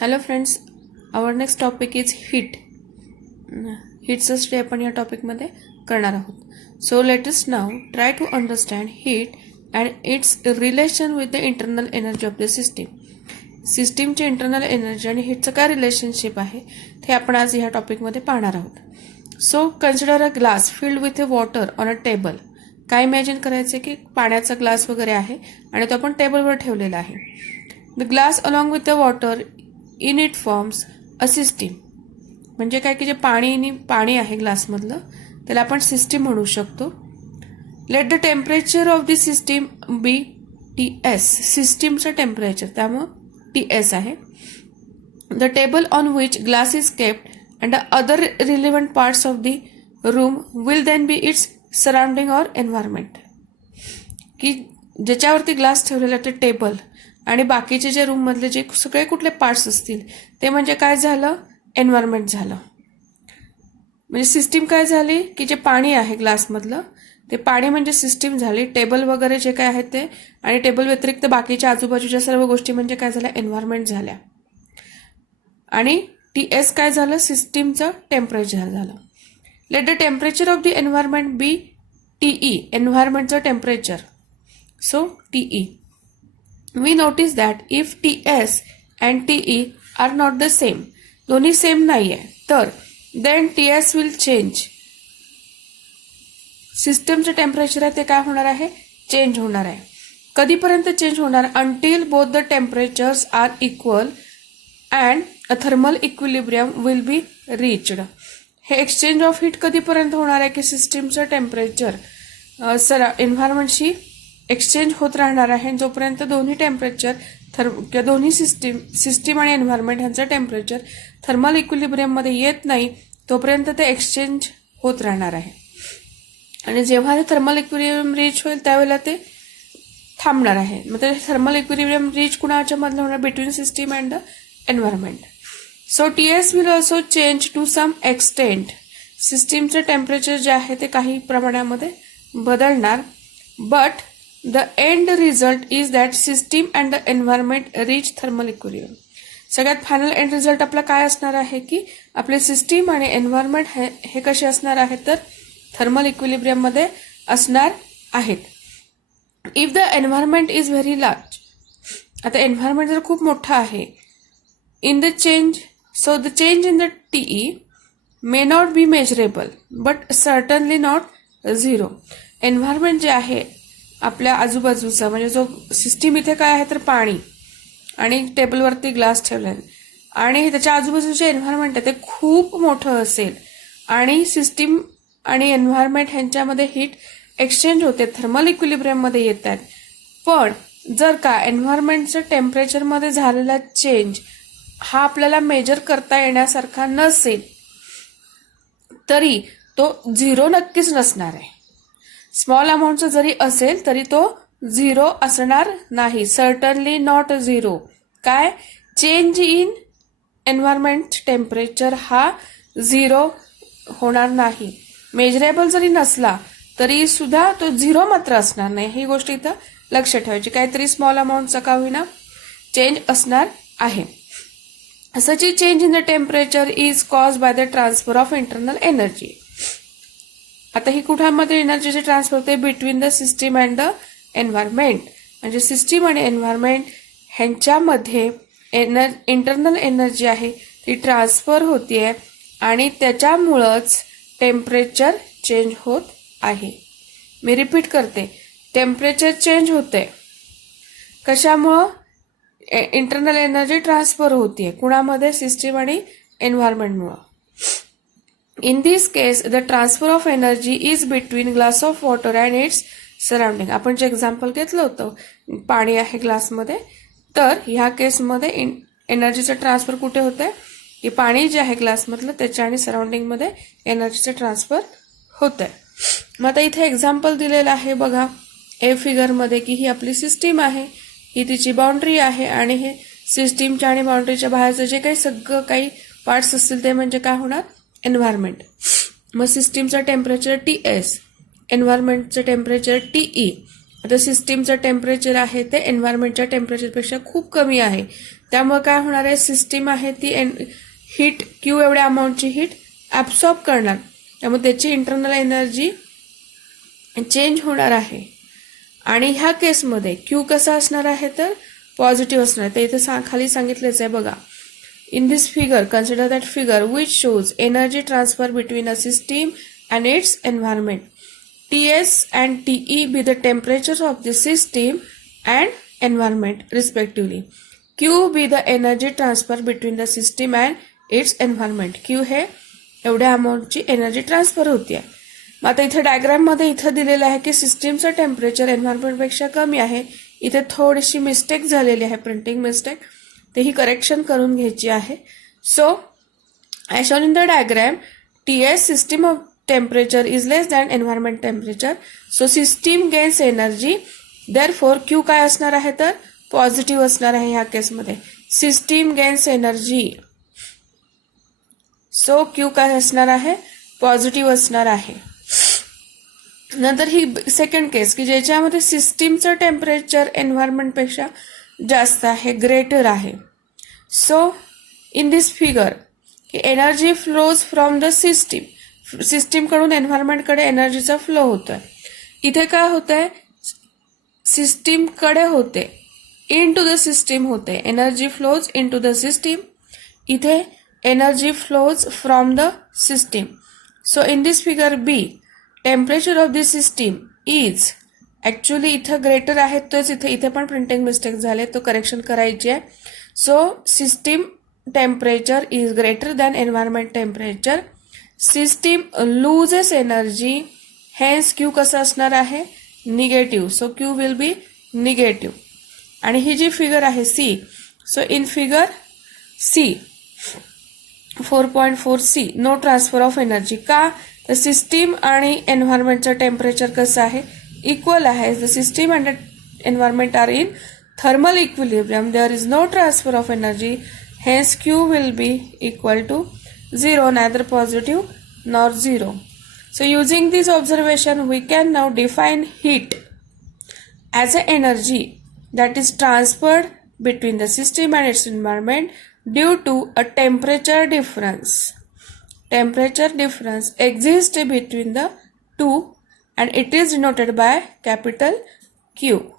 Hello friends, our next topic is heat. हीटचं स्टे आपण या टॉपिकमध्ये करणार आहोत. So let us now try to understand heat and its relation with the internal energy of the system. सिस्टीमची इंटरनल एनर्जी आणि हीटचं काय रिलेशनशिप आहे ते आपण आज ह्या टॉपिकमध्ये पाहणार आहोत. So consider a glass filled with a water on a table. काय इमॅजिन करायचे की पाण्याचा ग्लास वगैरे आहे आणि तो आपण टेबलवर ठेवलेला आहे. The glass along with the water in it forms a system. म्हणजे काय की जे पाणी आहे ग्लासमधलं त्याला आपण सिस्टीम म्हणू शकतो. Let the temperature of the system be TS. सिस्टीमचं टेम्परेचर त्यामुळं TS आहे. The table on which glass is kept and the other relevant parts of the room will then be its surrounding or environment. की ज्याच्यावरती glass ठेवलेला ते table आणि बाकीचे जे रूममधले जे सगळे कुठले पार्ट्स असतील ते म्हणजे काय झालं, एन्व्हायरमेंट झालं. म्हणजे सिस्टीम काय झाली की जे पाणी आहे ग्लासमधलं ते पाणी म्हणजे सिस्टीम झाली. टेबल वगैरे जे काय आहे ते आणि टेबल व्यतिरिक्त बाकीच्या आजूबाजूच्या सर्व गोष्टी म्हणजे काय झाल्या, एन्व्हायरमेंट झाल्या. आणि TS काय झालं, सिस्टीमचं टेम्परेचर झालं. Let the temperature of the environment be TE. एन्व्हायरमेंटचं temperature. So TE. We notice that if TS and TE are not the same, दोन्ही सेम नाहीये, तर then TS will change. सिस्टमचं टेम्परेचर आहे ते काय होणार आहे, चेंज होणार आहे. कधीपर्यंत चेंज होणार, until both the temperatures are equal and a thermal equilibrium will be reached. हे एक्सचेंज ऑफ हीट कधीपर्यंत होणार आहे की सिस्टीमचं टेम्परेचर एन्व्हायरमेंटशी एक्सचेंज होत राहणार आहे जोपर्यंत दोन्ही टेम्परेचर किंवा दोन्ही सिस्टीम आणि एन्व्हायरमेंट ह्यांचं टेम्परेचर थर्मल इक्विलिब्रियममध्ये येत नाही तोपर्यंत ते एक्सचेंज होत राहणार आहे. आणि जेव्हा ते थर्मल इक्विलिब्रियम रीच होईल त्यावेळेला ते थांबणार आहे. मग ते थर्मल इक्विलिब्रियम रीच कुणाच्या मधलं होणार, between system and the environment. So TS will also change to some extent. सिस्टीमचं टेम्परेचर जे आहे ते काही प्रमाणामध्ये बदलणार. But the end result is that system and the environment reach thermal equilibrium. सगळ्यात फायनल एंड रिझल्ट आपला काय असणार आहे की आपले सिस्टीम आणि एन्व्हायरमेंट हे कसे असणार आहेत तर थर्मल इक्विलिब्रियम मध्ये असणार आहेत. If the environment is very large, आता एन्व्हायरमेंट जर खूप मोठा आहे, in the change so the change in the TE may not be measurable but certainly not zero. Environment जे आहे आपल्या आजूबाजूचा, म्हणजे जो सिस्टीम इथे काय आहे तर पाणी आणि टेबलवरती ग्लास ठेवला आणि त्याच्या आजूबाजूचे एन्व्हायरमेंट आहे ते खूप मोठं असेल आणि सिस्टीम आणि एन्व्हायरमेंट ह्यांच्यामध्ये हीट एक्सचेंज होते, थर्मल इक्विलिब्रियममध्ये येत आहेत. पण जर का एन्व्हायरमेंटचं टेम्परेचरमध्ये झालेला चेंज हा आपल्याला मेजर करता येण्यासारखा नसेल तरी तो झिरो नक्कीच नसणार आहे. स्मॉल अमाऊंटचा जरी असेल तरी तो झिरो असणार नाही, सर्टनली नॉट झिरो. काय, चेंज इन एन्व्हायरमेंट टेम्परेचर हा झिरो होणार नाही. मेजरेबल जरी नसला तरी सुद्धा तो झिरो मात्र असणार नाही. ही गोष्ट इथं लक्ष ठेवायची. काहीतरी स्मॉल अमाऊंटचा का होईना चेंज असणार आहे. Such a change in the temperature is cause by the transfer of internal energy. आता ही कुठामध्ये एनर्जीचे ट्रान्सफर होते, between the system and the environment. म्हणजे सिस्टीम आणि एन्व्हायरमेंट ह्यांच्यामध्ये इंटरनल एनर्जी आहे ती ट्रान्सफर होतीये आणि त्याच्यामुळंच टेम्परेचर चेंज होत आहे. मी रिपीट करते, टेम्परेचर चेंज होते कशामुळं, इंटरनल एनर्जी ट्रान्सफर होतीये कुणामध्ये, सिस्टीम आणि एन्व्हायरमेंटमुळं. In this case, the transfer of energy is between glass of water and its surrounding. आपण जे एक्झाम्पल घेतलं होतं, पाणी आहे ग्लासमध्ये, तर ह्या केसमध्ये एनर्जीचं ट्रान्सफर कुठे होतंय की पाणी जे आहे ग्लासमधलं त्याच्या आणि सराउंडिंगमध्ये एनर्जीचं ट्रान्सफर होतंय. मग आता इथे एक्झाम्पल दिलेलं आहे बघा ए फिगरमध्ये की ही आपली सिस्टीम आहे, ही तिची बाउंड्री आहे आणि हे सिस्टीमच्या आणि बाउंड्रीच्या बाहेरचं जे काही सगळं काही पार्ट्स असतील ते म्हणजे काय होणार, एन्व्हायरमेंट. मग सिस्टीमचं टेम्परेचर TS, एन्व्हायरमेंटचं टेम्परेचर TE. आता सिस्टीमचं टेम्परेचर आहे ते एन्व्हायरमेंटच्या टेम्परेचरपेक्षा खूप कमी आहे त्यामुळे काय होणार आहे, सिस्टीम आहे ती हीट क्यू एवढ्या अमाऊंटची हीट ॲब्सॉर्ब करणार, त्यामुळे त्याची इंटरनल एनर्जी चेंज होणार आहे. आणि ह्या केसमध्ये क्यू कसा असणार आहे तर पॉझिटिव्ह असणार. तर इथे खाली सांगितलेच आहे बघा. In this figure, consider that figure which shows energy transfer between a system and its environment. Ts and Te be the temperatures of the system and environment respectively. Q be the energy transfer between the system and its environment. Q हे एवढ्या अमाऊंटची energy transfer होती आहे. मग आता इथे डायग्राममध्ये इथं दिलेलं आहे की सिस्टीमचं टेम्परेचर एन्व्हायरमेंटपेक्षा कमी आहे. इथे थोडीशी मिस्टेक झालेली आहे, प्रिंटिंग मिस्टेक, ते ही करेक्शन करून घ्यायची आहे. So as shown in the diagram, TS system of temperature is less than environment temperature. So system gains energy, therefore Q काय असणार आहे तर पॉझिटिव्ह असणार आहे ह्या केसमध्ये. System gains energy, so Q काय असणार आहे पॉझिटिव्ह असणार आहे. नंतर ही सेकंड केस की ज्याच्यामध्ये सिस्टीमचं टेम्परेचर एन्व्हायरमेंटपेक्षा जास्त आहे, ग्रेटर आहे. सो इन दिस फिगर की एनर्जी फ्लोज फ्रॉम द सिस्टीमकडून एन्व्हायरमेंटकडे एनर्जीचा फ्लो होतोय. इथे काय होतंय, सिस्टीमकडे होते, इन टू द सिस्टीम होते, energy flows into the system. इथे energy flows from the system. So in this figure B, temperature of the system is, actually इथं ग्रेटर आहे, तोच इथे पण प्रिंटिंग मिस्टेक झाले, तो करेक्शन करायची आहे. So system temperature is greater than environment temperature. System loses energy, hence Q कसं असणार आहे negative. So Q will be negative. आणि ही जी फिगर आहे C, so in figure C 4.4C, no transfer of energy. का तर सिस्टीम आणि एन्व्हायरमेंटचं टेम्परेचर कसं आहे इक्वल आहे. The system and environment are in thermal equilibrium, there is no transfer of energy, hence Q will be equal to 0, neither positive nor 0. So using this observation, we can now define heat as an energy that is transferred between the system and its environment due to a temperature difference. Temperature difference exists between the two and it is denoted by capital Q.